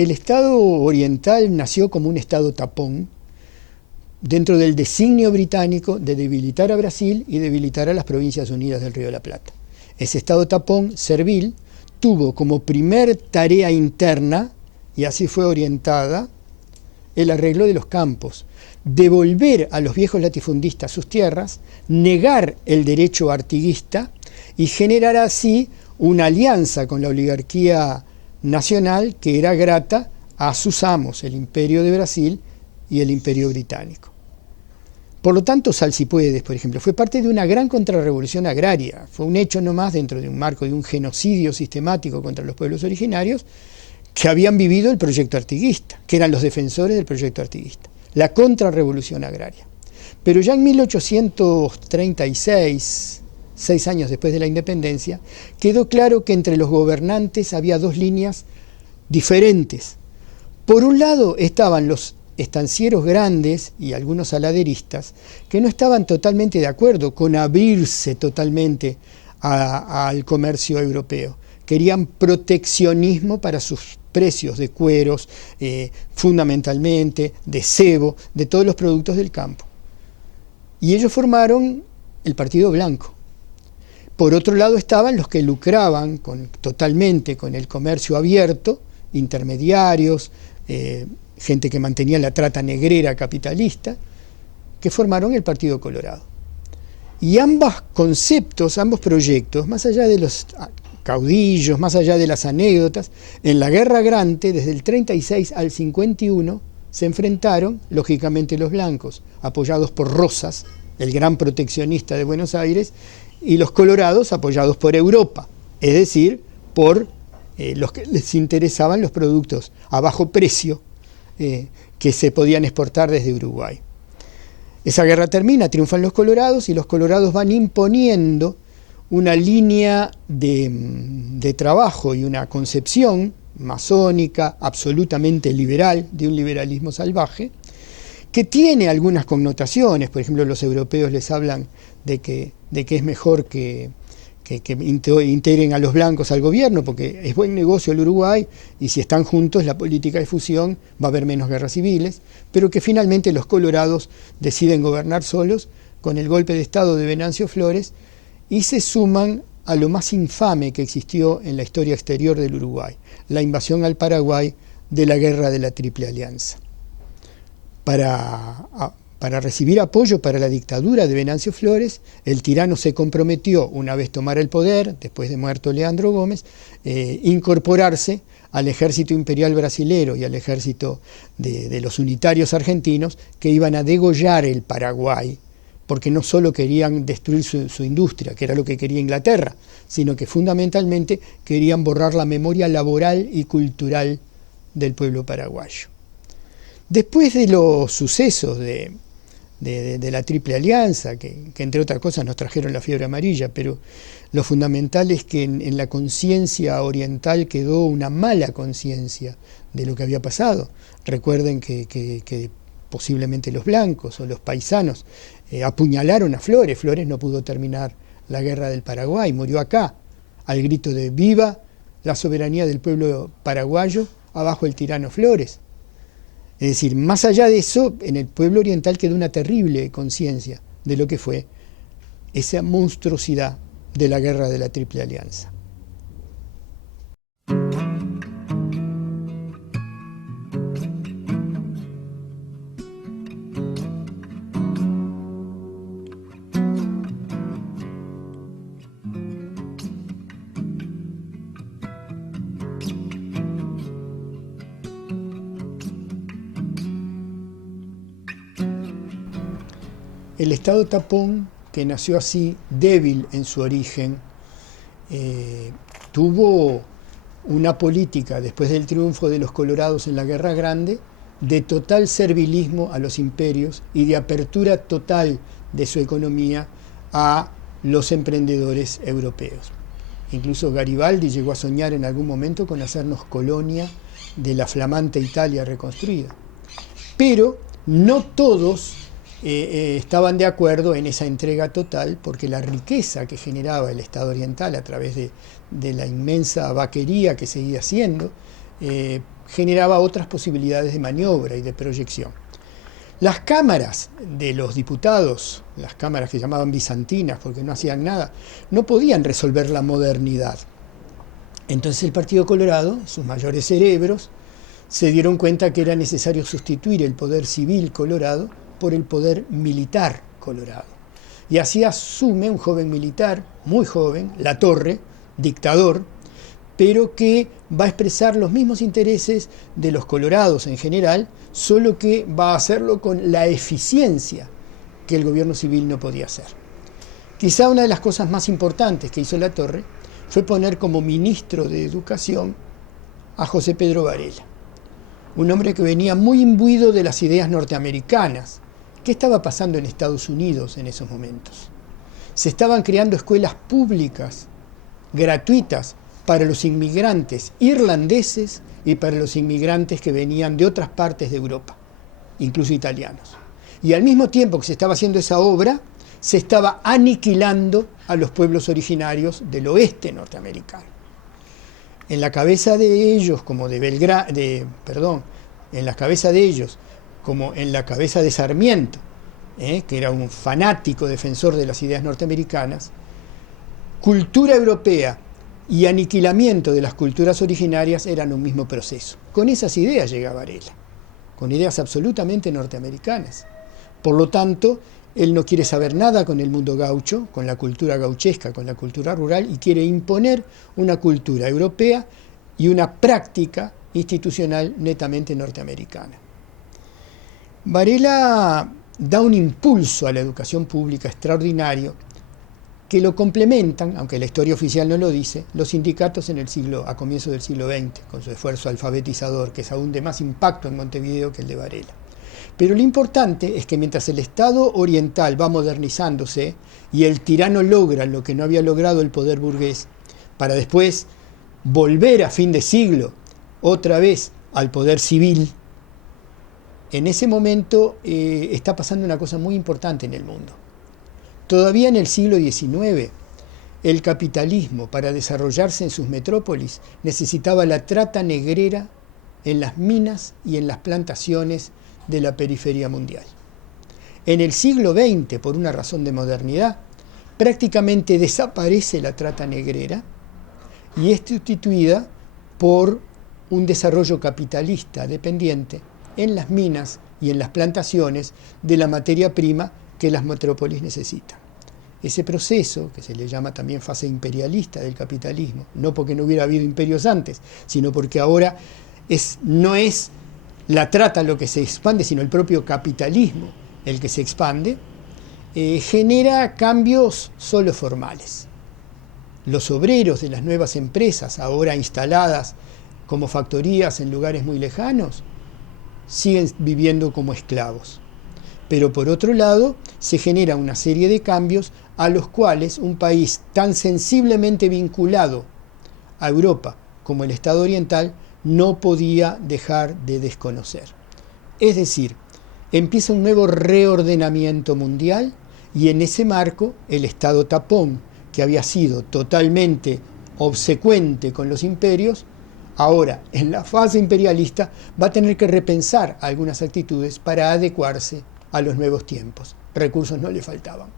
El Estado oriental nació como un Estado tapón dentro del designio británico de debilitar a Brasil y debilitar a las Provincias Unidas del Río de la Plata. Ese Estado tapón servil tuvo como primer tarea interna, y así fue orientada, el arreglo de los campos, devolver a los viejos latifundistas sus tierras, negar el derecho artiguista y generar así una alianza con la oligarquía nacional que era grata a sus amos, el Imperio de Brasil y el Imperio Británico. Por lo tanto, Salsipuedes, por ejemplo, fue parte de una gran contrarrevolución agraria. Fue un hecho nomás dentro de un marco de un genocidio sistemático contra los pueblos originarios que habían vivido el proyecto artiguista, que eran los defensores del proyecto artiguista, la contrarrevolución agraria. Pero ya en 1836, 6 años después de la independencia, quedó claro que entre los gobernantes había dos líneas diferentes. Por un lado estaban los estancieros grandes y algunos saladeristas que no estaban totalmente de acuerdo con abrirse totalmente al comercio europeo. Querían proteccionismo para sus precios de cueros, fundamentalmente de cebo, de todos los productos del campo. Y ellos formaron el Partido Blanco. Por otro lado estaban los que lucraban totalmente con el comercio abierto, intermediarios, gente que mantenía la trata negrera capitalista, que formaron el Partido Colorado. Y ambos conceptos, ambos proyectos, más allá de los caudillos, más allá de las anécdotas, en la Guerra Grande, desde el 36 al 51, se enfrentaron, lógicamente, los blancos, apoyados por Rosas, el gran proteccionista de Buenos Aires, y los colorados apoyados por Europa, es decir, por los que les interesaban los productos a bajo precio que se podían exportar desde Uruguay. Esa guerra termina, triunfan los colorados y los colorados van imponiendo una línea de trabajo y una concepción masónica absolutamente liberal, de un liberalismo salvaje, que tiene algunas connotaciones. Por ejemplo, los europeos les hablan de que es mejor que integren a los blancos al gobierno, porque es buen negocio el Uruguay, y si están juntos la política de fusión va a haber menos guerras civiles, pero que finalmente los colorados deciden gobernar solos con el golpe de Estado de Venancio Flores y se suman a lo más infame que existió en la historia exterior del Uruguay, la invasión al Paraguay de la Guerra de la Triple Alianza. Para recibir apoyo para la dictadura de Venancio Flores, el tirano se comprometió, una vez tomara el poder, después de muerto Leandro Gómez, incorporarse al ejército imperial brasilero y al ejército de los unitarios argentinos que iban a degollar el Paraguay, porque no solo querían destruir su industria, que era lo que quería Inglaterra, sino que fundamentalmente querían borrar la memoria laboral y cultural del pueblo paraguayo. Después de los sucesos de la Triple Alianza, que entre otras cosas nos trajeron la fiebre amarilla, pero lo fundamental es que en la conciencia oriental quedó una mala conciencia de lo que había pasado. Recuerden que posiblemente los blancos o los paisanos apuñalaron a Flores. Flores no pudo terminar la guerra del Paraguay, murió acá, al grito de viva la soberanía del pueblo paraguayo, abajo el tirano Flores. Es decir, más allá de eso, en el pueblo oriental quedó una terrible conciencia de lo que fue esa monstruosidad de la guerra de la Triple Alianza. El Estado tapón, que nació así, débil en su origen, tuvo una política, después del triunfo de los colorados en la Guerra Grande, de total servilismo a los imperios y de apertura total de su economía a los emprendedores europeos. Incluso Garibaldi llegó a soñar en algún momento con hacernos colonia de la flamante Italia reconstruida. Pero no todos estaban de acuerdo en esa entrega total, porque la riqueza que generaba el Estado oriental a través de la inmensa vaquería que seguía haciendo, generaba otras posibilidades de maniobra y de proyección. Las cámaras de los diputados, las cámaras que llamaban bizantinas porque no hacían nada, no podían resolver la modernidad. Entonces el Partido Colorado, sus mayores cerebros, se dieron cuenta que era necesario sustituir el poder civil colorado por el poder militar colorado. Y así asume un joven militar, muy joven, Latorre, dictador, pero que va a expresar los mismos intereses de los colorados en general, solo que va a hacerlo con la eficiencia que el gobierno civil no podía hacer. Quizá una de las cosas más importantes que hizo Latorre fue poner como ministro de Educación a José Pedro Varela, un hombre que venía muy imbuido de las ideas norteamericanas. ¿Qué estaba pasando en Estados Unidos en esos momentos? Se estaban creando escuelas públicas, gratuitas, para los inmigrantes irlandeses y para los inmigrantes que venían de otras partes de Europa, incluso italianos. Y al mismo tiempo que se estaba haciendo esa obra, se estaba aniquilando a los pueblos originarios del oeste norteamericano. En la cabeza de ellos, como en la cabeza de ellos, como en la cabeza de Sarmiento, que era un fanático defensor de las ideas norteamericanas, cultura europea y aniquilamiento de las culturas originarias eran un mismo proceso. Con esas ideas llega Varela, con ideas absolutamente norteamericanas. Por lo tanto, él no quiere saber nada con el mundo gaucho, con la cultura gauchesca, con la cultura rural, y quiere imponer una cultura europea y una práctica institucional netamente norteamericana. Varela da un impulso a la educación pública extraordinario que lo complementan, aunque la historia oficial no lo dice, los sindicatos a comienzos del siglo XX, con su esfuerzo alfabetizador, que es aún de más impacto en Montevideo que el de Varela. Pero lo importante es que mientras el Estado oriental va modernizándose y el tirano logra lo que no había logrado el poder burgués, para después volver a fin de siglo otra vez al poder civil, en ese momento está pasando una cosa muy importante en el mundo. Todavía en el siglo XIX, el capitalismo, para desarrollarse en sus metrópolis, necesitaba la trata negrera en las minas y en las plantaciones de la periferia mundial. En el siglo XX, por una razón de modernidad, prácticamente desaparece la trata negrera y es sustituida por un desarrollo capitalista dependiente en las minas y en las plantaciones de la materia prima que las metrópolis necesitan. Ese proceso, que se le llama también fase imperialista del capitalismo, no porque no hubiera habido imperios antes, sino porque ahora no es la trata lo que se expande, sino el propio capitalismo el que se expande, genera cambios solo formales. Los obreros de las nuevas empresas, ahora instaladas como factorías en lugares muy lejanos, siguen viviendo como esclavos. Pero por otro lado, se genera una serie de cambios a los cuales un país tan sensiblemente vinculado a Europa como el Estado oriental no podía dejar de desconocer. Es decir, empieza un nuevo reordenamiento mundial y en ese marco el Estado tapón, que había sido totalmente obsecuente con los imperios, ahora en la fase imperialista va a tener que repensar algunas actitudes para adecuarse a los nuevos tiempos. Recursos no le faltaban.